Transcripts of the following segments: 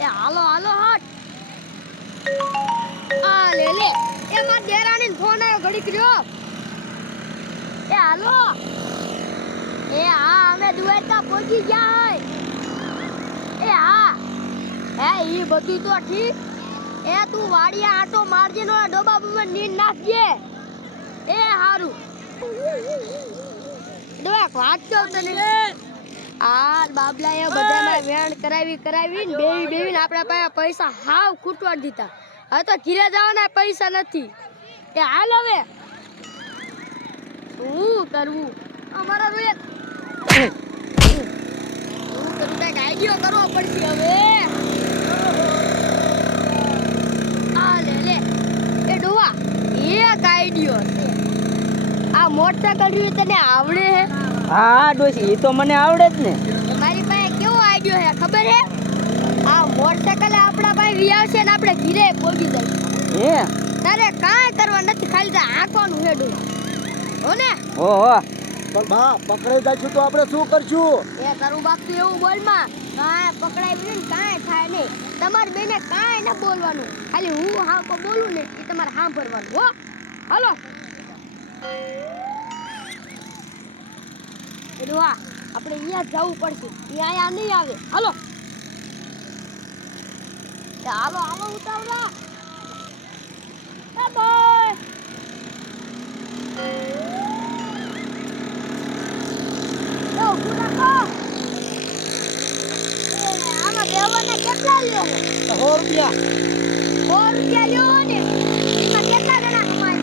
એ હાલો હાલો હટ. આ લે લે એ માર દેરાણી ફોન આવ્યો ઘડીક રહ્યો. એ હાલો એ હા અમે દ્વારકા પહોંચી ગયા હે. એ હા હે ઈ બધું તો ઠીક. એ તું વાડિયા આટો મારજે નો ડોબા બુમે નીંદ નાખજે. એ હારું દવા વાત તો તને આ બાબલા એ બધામાં વેણ કરાવીને બેવીને આપણા પાસે પૈસા હાવ ખૂટવા દીધા. હવે તો ઘીરે જવાના પૈસા નથી. એ હાલ હવે શું કરવું અમારા રોય શું કરું કઈક આઈડિયો કરવો પડશે હવે. આ લે લે એ ડોવા એક આઈડિયો છે. આ મોટરસાઇકલ રહ્યું તને આવડે હે? હા ડોશી એ તો મને આવડે જ ને. મારી પાસે કેવો આઈડિયો હે ખબર હે? આ મોટરસાઇકલ આપણા પાસે વિયાવશે ને આપણે ઘીરે પહોંચી જાય. હે તારે કાંઈ કરવા નથી, ખાલી તા આંકવાનું હે ડોવા. હો ને? ઓહો પણ બા પકડાઈ જાય તો આપણે શું કરશું? એ તારું બાપ તો એવું બોલમાં કાંઈ પકડાય ને કાંઈ થાય નહીં. તમારે બેને કાંઈ ન બોલવાનું, ખાલી હું હા બોલું ને એ તમારે સાંભળવાનું. હો હાલો ડોહા આપણે અહીંયા જવું પડશે. એ અહીંયા નહીં આવે. હાલો હાલો હાલો ઉતાવળા. એ બોય તો ઊભું રાખો. આમાં બેવાના કેટલા લ્યો છે? 100 રૂપિયા. 100 રૂપિયા લ્યો ને એમાં કેટલા જણા કમાય?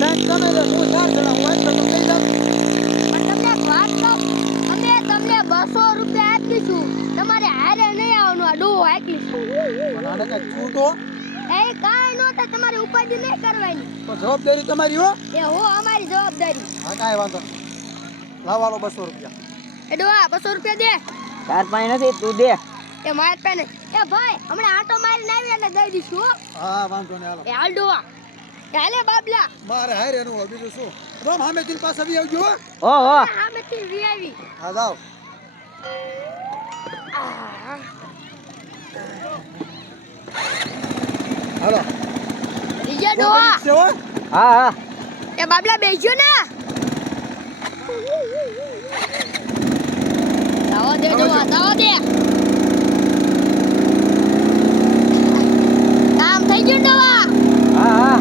સાહેબ તમે તો હું 4 જણા હોય તો લઈ જાવ. પણ તમને એક વાત કહું, અમે તમને 200 રૂપિયા આપીશું. તમારે હારે નહીં આવવાનું, આ ડોહો આપીશું. પણ આને કાંઈ છૂટો એ કાંઈ ન થાય, તમારે ઉપાધિ નહીં કરવાની. તો જવાબદારી તમારી હો. એ હો અમારી જવાબદારી. હા કાંઈ વાંધો નહીં. લાવવાનો 200 રૂપિયા. એ ડોહા 200 રૂપિયા દે. તાર પાસે નથી તું દે. એ માર પેને એ ભાઈ હમણાં આટો મારીને આવી એટલે દઈ દઈશું હો. હા વાંધો નહીં હાલો. એ હાલ ડોહા એ હાલે બાબલા. મારે હારે એનું હોય બીજું શું. રોમ હામે દિન પાસે આવી આવજો હો. ઓહો સામેથી વી આવી. હા જાઓ. હાલો. બીજા ડોહા છે હો. હા હા એ બાબલા બેસ્યો ને. આવો દે ડોહા આવો દે. કામ થઈ ગયું ડોહા. હા હા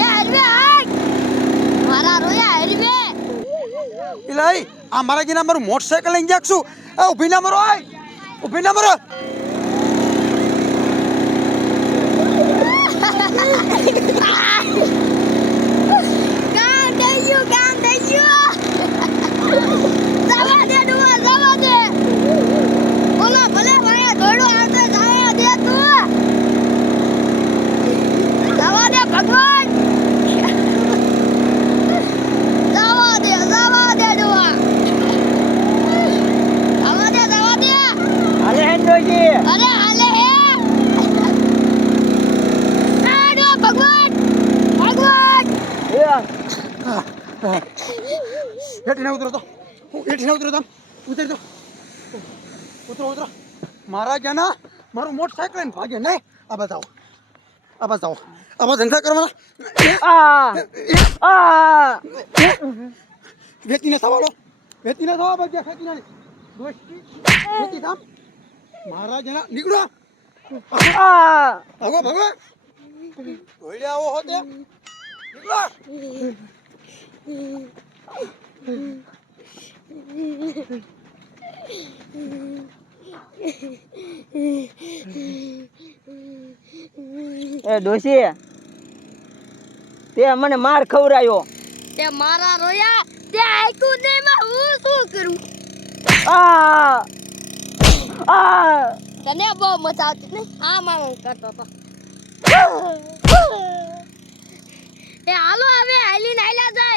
એ હરવે હાક મારા રોયા હરવે. ઇલાઈ આ મારા ગીના મારું મોટરસાઇકલ લઈને જાકશું. એ ઊભી ના મરો. આય ઊભી ના મરો. કામ થઈ ગયું. જવા દે ડોહા જવા દે. બોલો ભલે ભાઈ દોડો આવતો જવા દે તું. જવા દે ભગવાન. જવા દે ડોહા. જવા દે. હાલે હે ડોશી. અરે હાલે હે. આડો ભગવાન હેઠી ના ઉતરો તો. હેઠી ના ઉતરો તમ. ઉતરી દો. ઉતરો. મારા જ્ઞાના મારું મોટરસાઇકલ લઈને ભાગે નહીં. આ બતાવો. આમાં ધંધા કરવાના. આ વેચીને સવાલો. વેચીને સવા ભાગ્યા ખેતી ના દોસ્તી ખેતી કામ મારા જ્ઞાના નીકળો. ભાગો ધોઈ આવો હોતે. નીકળો. એ ડોશી તે મને માર ખવરાયો. તે મારા રોયા તે આઈકું નહીં માં હું શું કરું? આ આ તને બહુ મજા આવતી ને આ મામા કરતો તો. એ હાલો હવે હાલીને આયલા જાય.